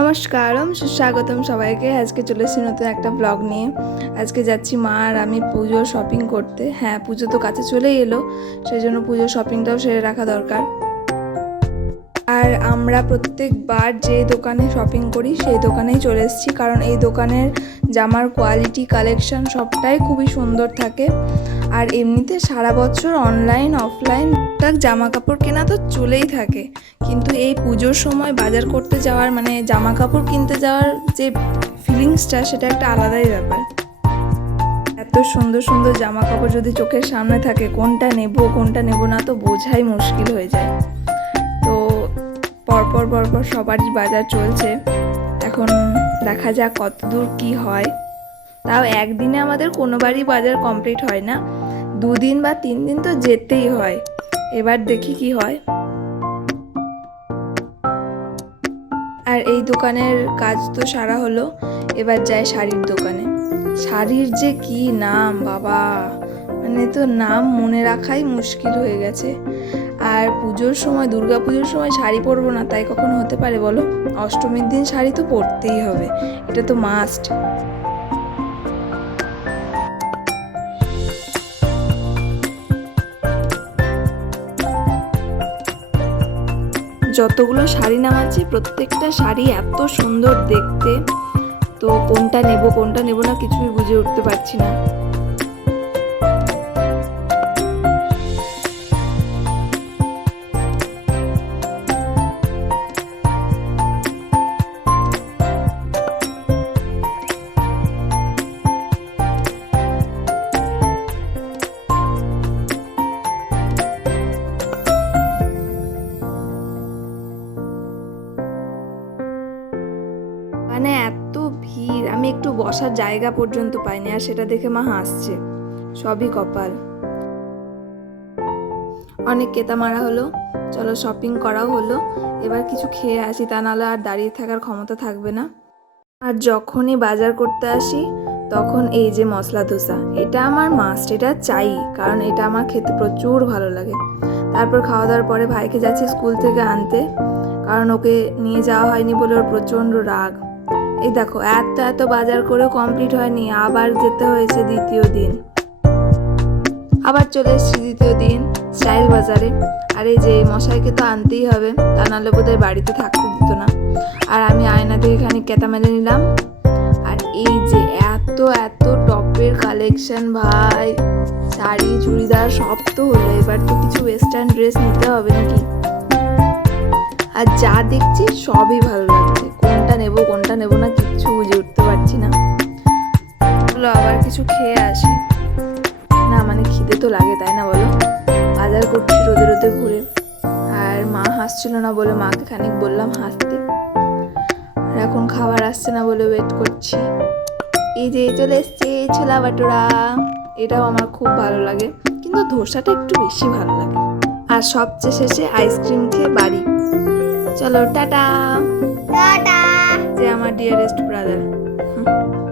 নমস্কারম, সুস্বাগতম সবাইকে। আজকে চলে এসেছি নতুন একটা ব্লগ নিয়ে। আজকে যাচ্ছি মা আর আমি পুজো শপিং করতে। হ্যাঁ পুজো তো কাছে চলেই এলো সেই জন্য পুজো শপিংটাও সেরে রাখা দরকার। আর আমরা প্রত্যেকবার যে দোকানে শপিং করি, সেই দোকানেই চলে এসেছি। কারণ এই দোকানের জামার কোয়ালিটি কালেকশন সবটাই খুবই সুন্দর থাকে। আর এমনিতে সারা বছর অনলাইন অফলাইন টুকটাক জামা কাপড় কেনা তো চলেই থাকে। কিন্তু এই পুজোর সময় বাজার করতে যাওয়ার মানে জামা কাপড় কিনতে যাওয়ার যে ফিলিংসটা সেটা একটা আলাদাই ব্যাপার। এত সুন্দর সুন্দর জামা কাপড় যদি চোখের সামনে থাকে, কোনটা নেব কোনটা নেব না তো বোঝাই মুশকিল হয়ে যায়। তো পরপর পরপর সবারই বাজার চলছে। এখন দেখা যাক কত দূর কী হয়। তাও একদিনে আমাদের কোনোবারই বাজার কমপ্লিট হয় না। দুদিন বা তিন দিন তো যেতেই হয়। এবার দেখি কি হয়। আর এই দোকানের কাজ তো সারা হলো, এবার যায় শাড়ির দোকানে। শাড়ির যে কি নাম, বাবা! মানে তো নাম মনে রাখাই মুশকিল হয়ে গেছে। আর পুজোর সময়, দুর্গা পুজোর সময় শাড়ি পরবো না, তাই কখনো হতে পারে বলো? অষ্টমীর দিন শাড়ি তো পরতেই হবে, এটা তো মাস্ট যতগুলো শাড়ি নামাচ্ছি, প্রত্যেকটা শাড়ি এত সুন্দর দেখতে। তো কোনটা নেব কোনটা নেব না কিছুই বুঝে উঠতে পারছি না। মানে এত ভিড়, আমি একটু বসার জায়গা পর্যন্ত পাইনি আর সেটা দেখে মা হাসছে। সবই কপাল। অনেক কেতা মারা হলো। চলো শপিং করাও হলো। এবার কিছু খেয়ে আসি, তা নাহলে আর দাঁড়িয়ে থাকার ক্ষমতা থাকবে না। আর যখনই বাজার করতে আসি, তখন এই যে মশলা ধোসা, এটা আমার মাস্ট এটা চাই, কারণ এটা আমার খেতে প্রচুর ভালো লাগে। তারপর খাওয়া দাওয়ার পরে ভাইকে যাচ্ছি স্কুল থেকে আনতে, কারণ ওকে নিয়ে যাওয়া হয়নি বলে ওর প্রচণ্ড রাগ। এই দেখো, এত এত বাজার করে কমপ্লিট হয়নি, আবার যেতে হয়েছে দ্বিতীয় দিন। আবার চলে এসেছি দ্বিতীয় দিন স্টাইল বাজারে। আর এই যে মশাইকে তো আনতেই হবে, তা নাহলে বোধহয় বাড়িতে থাকতে দিত না। আর আমি আয়না থেকে খানিক কেতা মেলে নিলাম। আর এই যে এত এত টপের কালেকশন ভাই, শাড়ি, চুড়িদার, সব তো হলো। এবার তো কিছু ওয়েস্টার্ন ড্রেস নিতে হবে নাকি? আর যা দেখছি সবই ভালো লাগছে। কোনটা নেব কোনটা নেব না, কিচ্ছু বুঝে উঠতে পারছি না। চলো আবার কিছু খেয়ে আসি। না মানে খিদে তো লাগে, তাই না বলো? বাজার করছি রোদে রোদে ঘুরে। আর মা হাসছিল না বলে মাকে খানিক বললাম, হাসতে। আর এখন খাবার আসছে না বলে ওয়েট করছি। এই যে চলে এসছে, ছোলা বাটোরা। এটাও আমার খুব ভালো লাগে, কিন্তু ধোসাটা একটু বেশি ভালো লাগে। আর সবচেয়ে শেষে আইসক্রিম খেয়ে বাড়ি। চলো, tata. Tata. meu dearest brother. Hmm.